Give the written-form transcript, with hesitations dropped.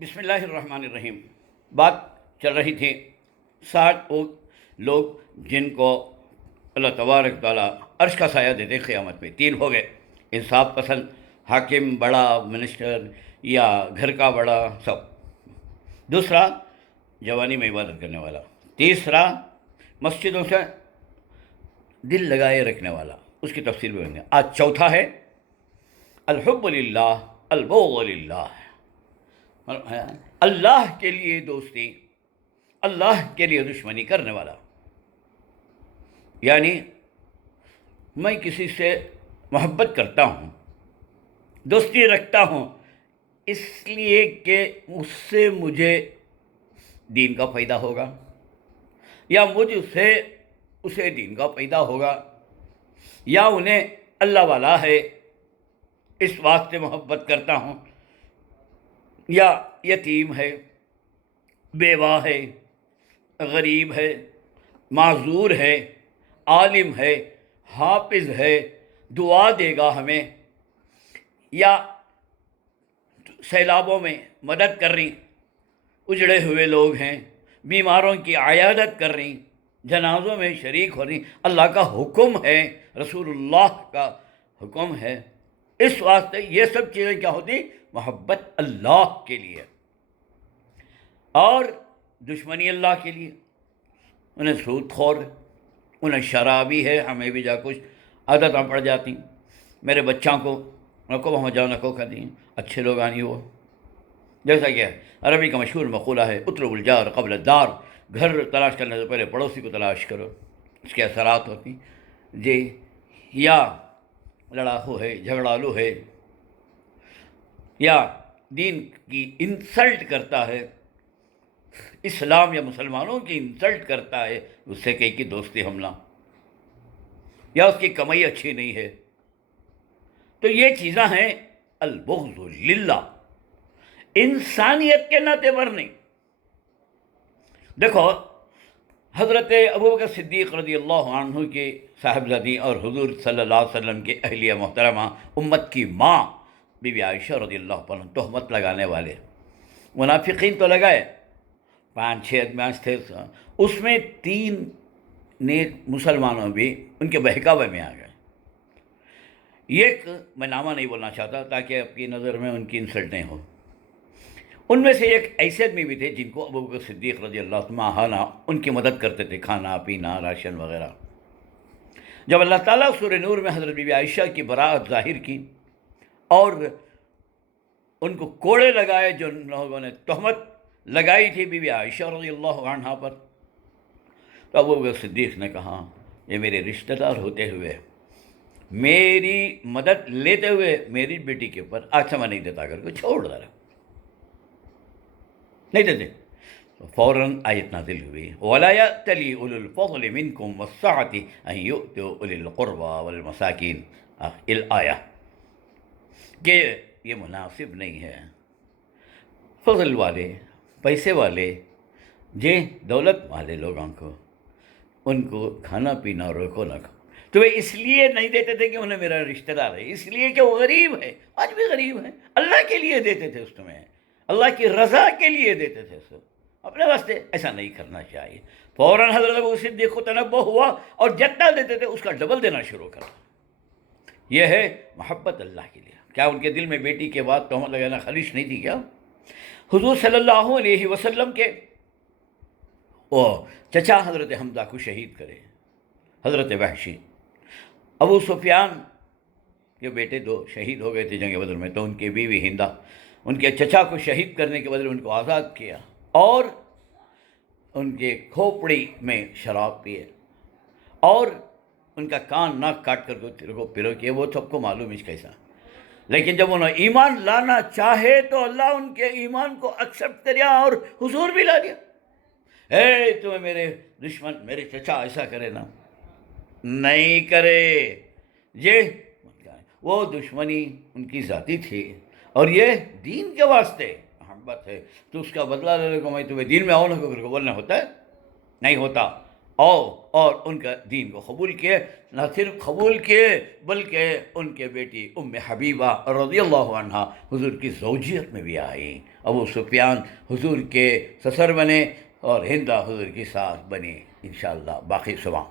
بسم اللہ الرحمن الرحیم۔ بات چل رہی تھی 60 وہ لوگ جن کو اللہ تبارک تعالیٰ عرش کا سایہ دیتے قیامت میں۔ 3 ہو گئے: انصاف پسند، حاکم بڑا، منسٹر یا گھر کا بڑا، سب۔ دوسرا جوانی میں عبادت کرنے والا۔ تیسرا مسجدوں سے دل لگائے رکھنے والا، اس کی تفصیل بھی ہوگی آج۔ چوتھا ہے الحب للہ البغض للہ، اللہ کے لیے دوستی، اللہ کے لیے دشمنی کرنے والا۔ یعنی میں کسی سے محبت کرتا ہوں، دوستی رکھتا ہوں، اس لیے کہ اس سے مجھے دین کا فائدہ ہوگا، یا مجھ سے اسے دین کا فائدہ ہوگا، یا انہیں اللہ والا ہے اس واسطے محبت کرتا ہوں، یا یتیم ہے، بیوہ ہے، غریب ہے، معذور ہے، عالم ہے، حافظ ہے، دعا دے گا ہمیں، یا سیلابوں میں مدد کر رہی، اجڑے ہوئے لوگ ہیں، بیماروں کی عیادت کر رہی، جنازوں میں شریک ہو رہی۔ اللہ کا حکم ہے، رسول اللہ کا حکم ہے، اس واسطے یہ سب چیزیں کیا ہوتی؟ محبت اللہ کے لیے، اور دشمنی اللہ کے لیے۔ انہیں سود خور، انہیں شرابی ہے، ہمیں بھی جا کچھ عادتیں پڑ جاتی۔ میرے بچوں کو نکو وہاں جاؤ نکو کر دیں، اچھے لوگ آنی وہ، جیسا کہ عربی کا مشہور مقولہ ہے اطلب الجار قبل الدار، گھر تلاش کرنے سے پہلے پڑوسی کو تلاش کرو، اس کے اثرات ہوتی جی۔ یا لڑاکو ہے، جھگڑالو ہے، یا دین کی انسلٹ کرتا ہے، اسلام یا مسلمانوں کی انسلٹ کرتا ہے، اس سے کہیں کہ دوستی حملہ، یا اس کی کمائی اچھی نہیں ہے، تو یہ چیزیں ہیں البغض للہ، انسانیت کے ناطے پر نہیں۔ دیکھو حضرت ابوبکر صدیق رضی اللہ عنہ کے صاحبزادی اور حضور صلی اللہ علیہ وسلم کے اہلیہ محترمہ، امت کی ماں بی بی عائشہ رضی اللہ عنہ، تہمت لگانے والے منافقین تو لگائے، 5-6 آدمی تھے، اس میں 3 نیک مسلمانوں بھی ان کے بہکاوے میں آ گئے۔ ایک میں نامہ نہیں بولنا چاہتا تاکہ آپ کی نظر میں ان کی انسلٹ نہیں ہو۔ ان میں سے ایک ایسے آدمی بھی تھے جن کو ابوبکر صدیق رضی اللہ عنہ ماہانہ ان کی مدد کرتے تھے، کھانا پینا، راشن وغیرہ۔ جب اللہ تعالیٰ سورہ نور میں حضرت بی بی عائشہ کی براءت ظاہر کی اور ان کو کوڑے لگائے، جو لوگوں نے تہمت لگائی تھی بی بی عائشہ رضی اللہ عنہا پر، تو ابوبکر صدیق نے کہا یہ میرے رشتہ دار ہوتے ہوئے، میری مدد لیتے ہوئے میری بیٹی کے اوپر آسما نہیں دیتا کر کے چھوڑ دیا، نہیں دیتے۔ فوراً آیت نازل ہوئی وَلَا يَأْتَلِ أُولُو الْفَضْلِ مِنْكُمْ وَالسَّعَةِ أَنْ يُؤْتُوا أُولِي الْقُرْبَى وَالْمَسَاكِينِ، الآیہ، کہ یہ مناسب نہیں ہے فضل والے، پیسے والے، جی دولت والے لوگوں کو، ان کو کھانا پینا روکو نہ کھو۔ تو وہ اس لیے نہیں دیتے تھے کہ انہیں میرا رشتہ دار ہے، اس لیے کہ وہ غریب ہے، آج بھی غریب ہے، اللہ کے لیے دیتے تھے، اس میں اللہ کی رضا کے لیے دیتے تھے، سب اپنے واسطے ایسا نہیں کرنا چاہیے۔ فوراً حضرت ابو صدیق کو تنبہ ہوا اور جتنا دیتے تھے اس کا ڈبل دینا شروع کر۔ یہ ہے محبت اللہ کے لیے۔ کیا ان کے دل میں بیٹی کے بعد تہمت لگانا خالص نہیں تھی کیا؟ حضور صلی اللہ علیہ وسلم کے وہ چچا حضرت حمزہ کو شہید کرے، حضرت وحشی، ابو سفیان کے بیٹے 2 شہید ہو گئے تھے جنگ بدر میں، تو ان کی بیوی ہندہ ان کے چچا کو شہید کرنے کے بدلے ان کو آزاد کیا، اور ان کے کھوپڑی میں شراب پیے، اور ان کا کان ناک کاٹ کر کو پرو کیے، وہ سب کو معلوم ہے کیسا۔ لیکن جب انہوں نے ایمان لانا چاہے تو اللہ ان کے ایمان کو ایکسیپٹ کریا اور حضور بھی لا دیا۔ اے تمہیں میرے دشمن، میرے چچا ایسا کرے نا، نہیں کرے، یہ وہ دشمنی ان کی ذاتی تھی، اور یہ دین کے واسطے محبت ہے، تو اس کا بدلہ لینے کو میں تمہیں دین میں آؤ نہ کر کے بولنا ہوتا ہے؟ نہیں ہوتا۔ اور ان کا دین کو قبول کیے، نہ صرف قبول کیے بلکہ ان کے بیٹی ام حبیبہ رضی اللہ عنہ حضور کی زوجیت میں بھی آئیں۔ ابو سفیان حضور کے سسر بنے اور ہندہ حضور کی ساس بنی۔ انشاءاللہ باقی سباں